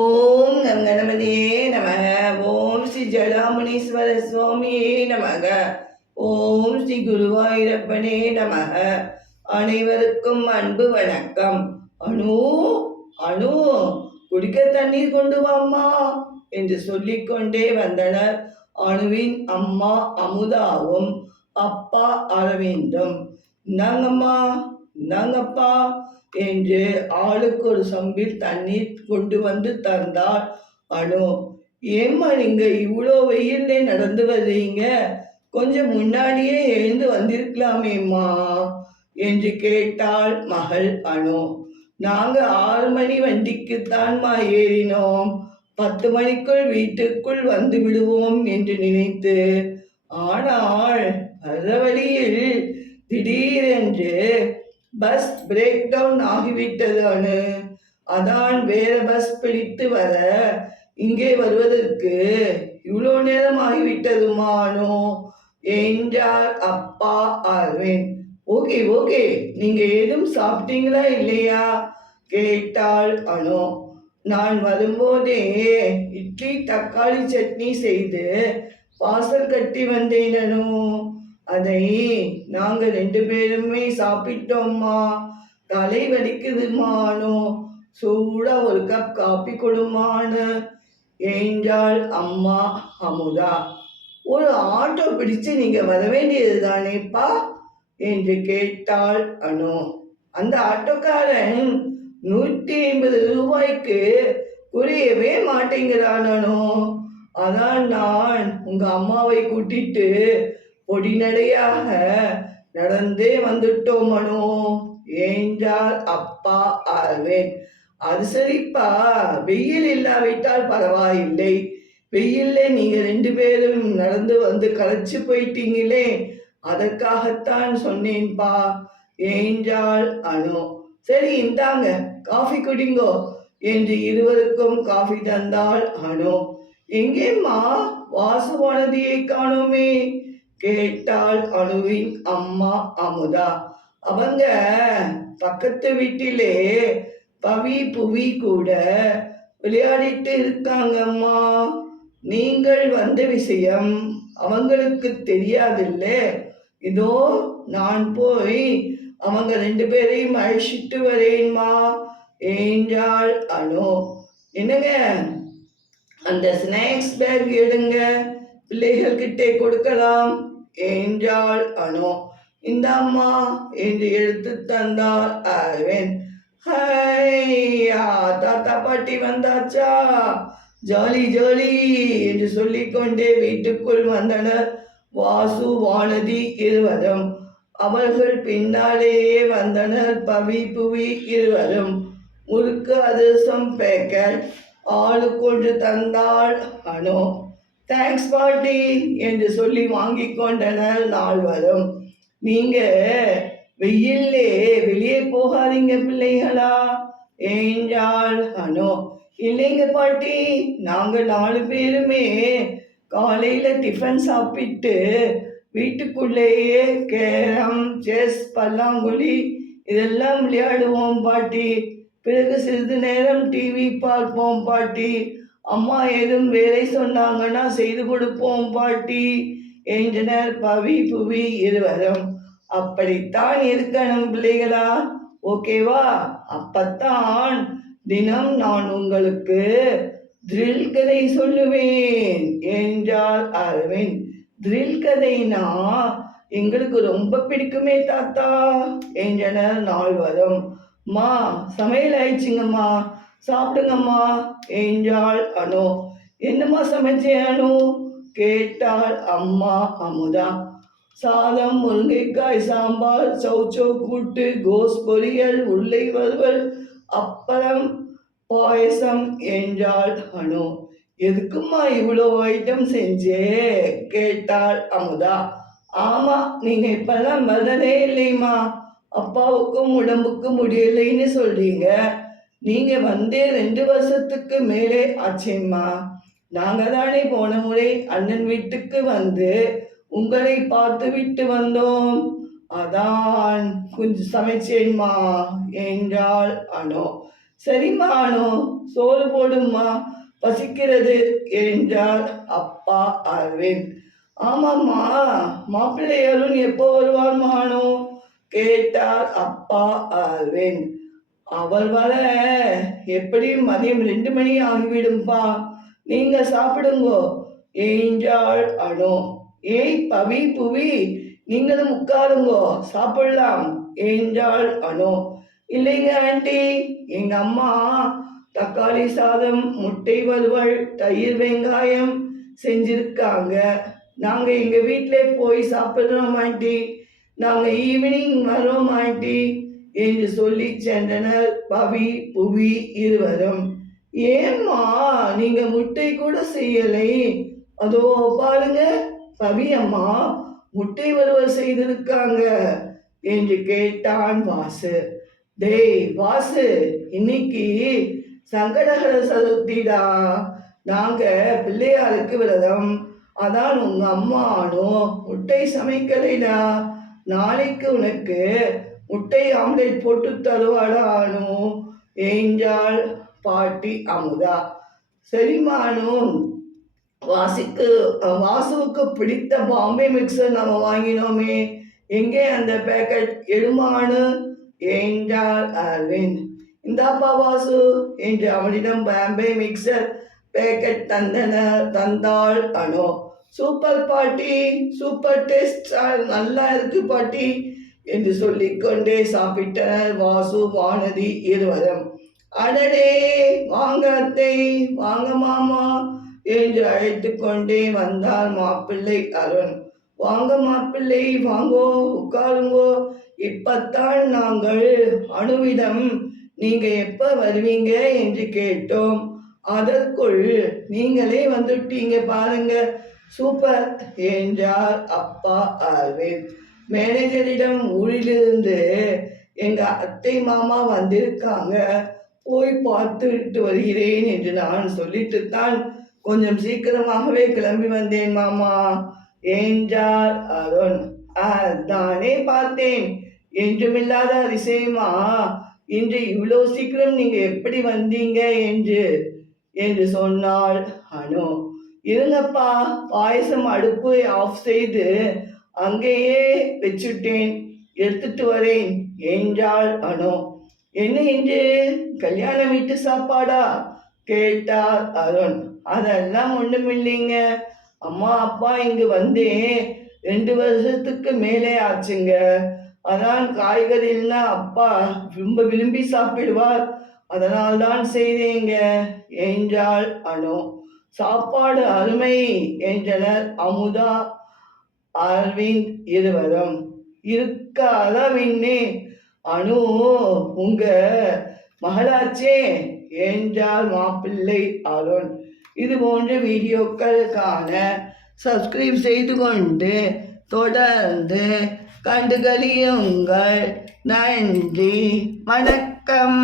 ஓம் come கணபதியே நமக. ஓம் ஸ்ரீ ஜடாமுனீஸ்வர சுவாமியே நமக. ஓம் ஸ்ரீ குருவாயூரப்பனே நமக. அனைவருக்கும் அன்பு வணக்கம். அனு அனு குடிக்க தண்ணீர் கொண்டு வாம்மா என்று சொல்லிக்கொண்டே வந்தனர் அணுவின் அம்மா அமுதாவும் அப்பா அரவிந்தும். இந்தாங்கம்மா, இந்தாங்கப்பா என்று ஆளுக்கு ஒரு சம்பில் தண்ணீர் கொண்டு வந்து தந்தாள் அனு. ஏம்மா நீங்க இவ்வளோ வெயில்ல நடந்து வர்றீங்க, கொஞ்சம் முன்னாடியே எழுந்து வந்திருக்கலாமேம்மா என்று கேட்டாள் மகள் அனு. நாங்க 6 மணி வண்டிக்குத்தான்மா ஏறினோம், 10 மணிக்குள் வீட்டுக்குள் வந்து விடுவோம் என்று நினைத்து. ஆனால் வர்ற வழியில் திடீரென்று பஸ் பிரேக் டவுன் ஆகிவிட்டது அனு. அதான் வேற பஸ் பிடித்து வர இங்கே வருவதற்கு இவ்வளோ நேரம் ஆகிவிட்டதுமா அனு என்றார் அப்பா அரவிந்த். ஓகே ஓகே, நீங்க ஏதும் சாப்பிட்டீங்களா இல்லையா கேட்டாள் அனு. நான் வரும்போதே இட்லி தக்காளி சட்னி செய்து பார்சல் கட்டி வந்தேன் அனு. அதை நாங்க 2 பேருமே சாப்பிட்டோம்மா. தலை வலிக்குதுமானோ, சூடா ஒரு கப் காப்பி கொடுமான்னு என்றாள் அம்மா அமுதா. ஒரு ஆட்டோ பிடிச்சு நீங்க வர வேண்டியது தானேப்பா என்று கேட்டாள் அனு. அந்த ஆட்டோக்காரன் 150 ரூபாய்க்கு குறையவே மாட்டேங்கிறான் அனு. அதான் நான் உங்க அம்மாவை கூட்டிட்டு பொடிநடையாக நடந்தே வந்துட்டோம் அனு என்றார் அப்பா அரவிந்த். அது சரிப்பா, வெயில் இல்லாவிட்டால் பரவாயில்லை, வெயில்ல நீங்க 2 பேரும் நடந்து வந்து களைச்சு போயிட்டீங்களே, அதற்காகத்தான் சொன்னேன்பா என்றாள் அனு. சரி இந்தாங்க காஃபி குடிங்கோ என்று இருவருக்கும் காஃபி தந்தாள் அனு. எங்கேம்மா வாசுவானதியை காணோமே கேட்டாள் அனுவின் அம்மா அமுதா. அவங்க பக்கத்து வீட்டிலே பவி புவி கூட விளையாடிட்டு இருக்காங்கம்மா. நீங்கள் வந்த விஷயம் அவங்களுக்கு தெரியாதில்ல. இதோ நான் போய் அவங்க 2 பேரையும் அழைச்சிட்டு வரேன்மா என்றாள் அனு. என்னங்க, அந்த ஸ்நாக்ஸ் பேக் எடுங்க, பிள்ளைகள் கிட்டே கொடுக்கலாம் என்றாள் அனு. இந்த அம்மா என்று எடுத்து தந்தார் அரவிந்த். ஹையா, தாத்தா பாட்டி வந்தாச்சா, ஜாலி ஜாலி என்று சொல்லிக்கொண்டே வீட்டுக்குள் வந்தனர் வாசு வானதி இருவரும். அவர்கள் பின்னாலேயே வந்தனர் பவி புவி இருவரும். முறுக்கு அதிரசம் பேக்கெட் ஆளுக்கொன்று தந்தாள் அனு. தேங்க்ஸ் பாட்டி என்று சொல்லி வாங்கி கொண்டனர் நால்வரும். நீங்க வெயில்லே வெளியே போகாதீங்க பிள்ளைகளா என்றாள் அனு. இல்லைங்க பாட்டி, நாங்க 4 பேருமே காலையில டிஃபன் சாப்பிட்டு வீட்டுக்குள்ளேயே கேரம் செஸ் பல்லாங்குழி இதெல்லாம் விளையாடுவோம் பாட்டி. பிறகு சிறிது நேரம் டிவி பார்ப்போம் பாட்டி. அம்மா ஏதும் வேலை சொன்னாங்கன்னா செய்து கொடுப்போம் பாட்டி என்றனர் பவி புவி இருவரும். அப்படித்தான் இருக்கணும் பிள்ளைகளா, ஓகேவா? அப்பத்தான் தினம் நான் உங்களுக்கு த்ரில் கதை சொல்லுவேன் என்றார் அரவிந்த். த்ரில் கதைனா எங்களுக்கு ரொம்ப பிடிக்குமே தாத்தா என்றனர் நால்வரும். மா சமையல் ஆயிடுச்சுங்கம்மா, சாப்பிடுங்கம்மா என்றாள் அனு. என்னம்மா சமைச்சேன் அனு கேட்டாள் அம்மா அமுதா. சாதம், முருங்கைக்காய் சாம்பார், சௌச்சோ கூட்டு, கோஸ் பொரியல், உருளை வறுவல், அப்பளம், பாயசம் என்றாள் அனு. எதுக்குமா இவ்வளோ ஐட்டம் செஞ்சே கேட்டாள் அமுதா. ஆமா, நீங்க இப்பெல்லாம் வரதே இல்லைம்மா, அப்பாவுக்கும் உடம்புக்கு முடியலைன்னு சொல்றீங்க. நீங்க வந்தே 2 வருஷத்துக்கு மேலே ஆச்சேம்மா. நாங்க தானே போன முறை அண்ணன் வீட்டுக்கு வந்து உங்களை பார்த்து விட்டு வந்தோம், அதான் கொஞ்சம் சமைச்சேன்மா என்றாள் அனு. சரிம்மா அனு, சோறு போடும்மா, பசிக்கிறது என்றார் அப்பா அரவிந்த். ஆமாம்மா, மாப்பிள்ளை அருண் எப்போ வருவார்மா அனு கேட்டார் அப்பா அரவிந்த். அவர் வர எப்படியும் மதியம் 2 மணி ஆகிவிடும்பா, நீங்க சாப்பிடுங்கோ என்றாள் அனு. ஏய் பவி புவி, நீங்களும் உட்காருங்கோ, சாப்பிடலாம் என்றாள் அனு. இல்லைங்க ஆண்டி, எங்க அம்மா தக்காளி சாதம், முட்டை வறுவல், தயிர் வெங்காயம் செஞ்சிருக்காங்க. நாங்க எங்க வீட்டிலே போய் சாப்பிடுறோம் ஆண்டி, நாங்க ஈவினிங் வரோம் ஆண்டி என்று சொல்லி சென்றனர் பவி புவி இருவரும். ஏம்மா நீங்க முட்டை கூட செய்யலை? அதோ பாருங்க, பவி அம்மா முட்டை வறுவல் செய்திருக்காங்க என்று கேட்டான் வாசு. டேய் வாசு, இன்னைக்கு சங்கடஹர சதுர்த்திடா, நாங்க பிள்ளையாருக்கு விரதம், அதான் உங்க அம்மானும் முட்டை சமைக்கலைடா. நாளைக்கு உனக்கு முட்டை ஆம்லேட் போட்டு தருவாடானு என்றாள் பாட்டி அமுதா. சரிம்மானு, வாசுவுக்கு பிடித்த பாம்பே மிக்சர் நம்ம வாங்கினோமே, எங்கே அந்த பேக்கெட் எடுமானு என்றார் அரவிந்த். இந்தாப்பா வாசு என்று அவனிடம் பாம்பே மிக்சர் பேக்கெட் தந்தாள் அனு. சூப்பர் பாட்டி, சூப்பர் டேஸ்ட், நல்லா இருக்கு பாட்டி என்று சொல்லிக்கொண்டே சாப்பிட்டனர் வாசு வானதி இருவரும். அடடே, வாங்க அத்தை, வாங்க மாமா என்று அழைத்து கொண்டே வந்தார் மாப்பிள்ளை அருண். வாங்க மாப்பிள்ளை, வாங்கோ, உட்காருங்கோ. இப்பத்தான் நாங்கள் அணுவிடம் நீங்க எப்ப வருவீங்க என்று கேட்டோம், அதற்குள் நீங்களே வந்துட்டீங்க பாருங்க, சூப்பர் என்றார் அப்பா அரவிந்த். மேனேஜரிடம் ஊரிலிருந்து எங்க அத்தை மாமா வந்திருக்காங்க, போய் பார்த்துட்டு வருகிறேன் என்று நான் சொல்லிட்டுத்தான் கொஞ்சம் சீக்கிரமாகவே கிளம்பி வந்தேன் மாமா என்றார் அருண். தானே பார்த்தேன், என்றுமில்லாத அதிசயமா இன்று இவ்வளவு சீக்கிரம் நீங்க எப்படி வந்தீங்க என்று சொன்னாள் அனு. இருங்கப்பா, பாயசம் அடுப்பு ஆஃப் செய்து அங்கேயே வச்சுட்டேன், எடுத்துட்டு வரேன் என்றாள் அனு. என்ன இன்று கல்யாண வீட்டு சாப்பாடா கேட்டார் அருண். அதெல்லாம் ஒண்ணுமில்லைங்க, அம்மா அப்பா இங்கு வந்தே 2 வருஷத்துக்கு மேலே ஆச்சுங்க, அதான் காய்கறின்னா அப்பா ரொம்ப விரும்பி சாப்பிடுவார், அதனால்தான் செய்தேங்க என்றாள் அனு. சாப்பாடு அருமை என்றனர் அமுதா அரவிந்த் இருவரும். இருக்காத விண்ணே, அனு உங்க மகளாச்சே என்றார் மாப்பிள்ளை அருண். இது போன்ற வீடியோக்கள் காண சப்ஸ்கிரைப் செய்து கொண்டு தொடர்ந்து கண்டுகளியுங்கள். நன்றி, வணக்கம்.